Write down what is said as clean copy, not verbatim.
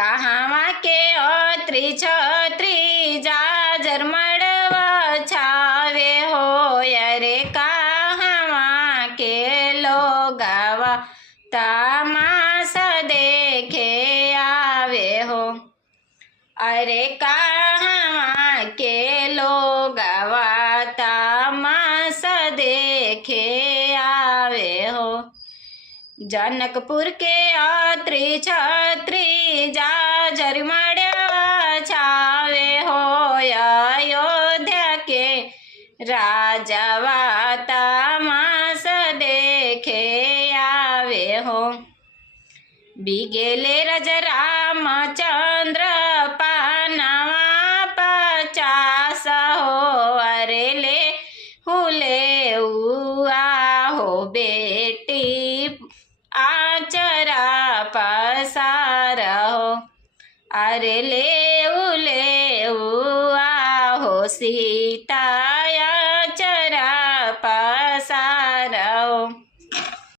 कहाँ के अत्री छत्री जा झरमड़व छावे हो अरे कहाँ के लोगावा तमास देखे आवे हो अरे कहाँ के लोगावा तमास देखे आवे हो जनकपुर के अत्री छत्री जा झरमड़वा छावे हो अयोध्या के राजावा तमास देखे आवे हो बिगेले रज रामचंद्र पानवा 50 हो अरे ले हुले हुआ हो बेटी आचरा पसार हो अरे ले हो सीता आचरा पसार हो।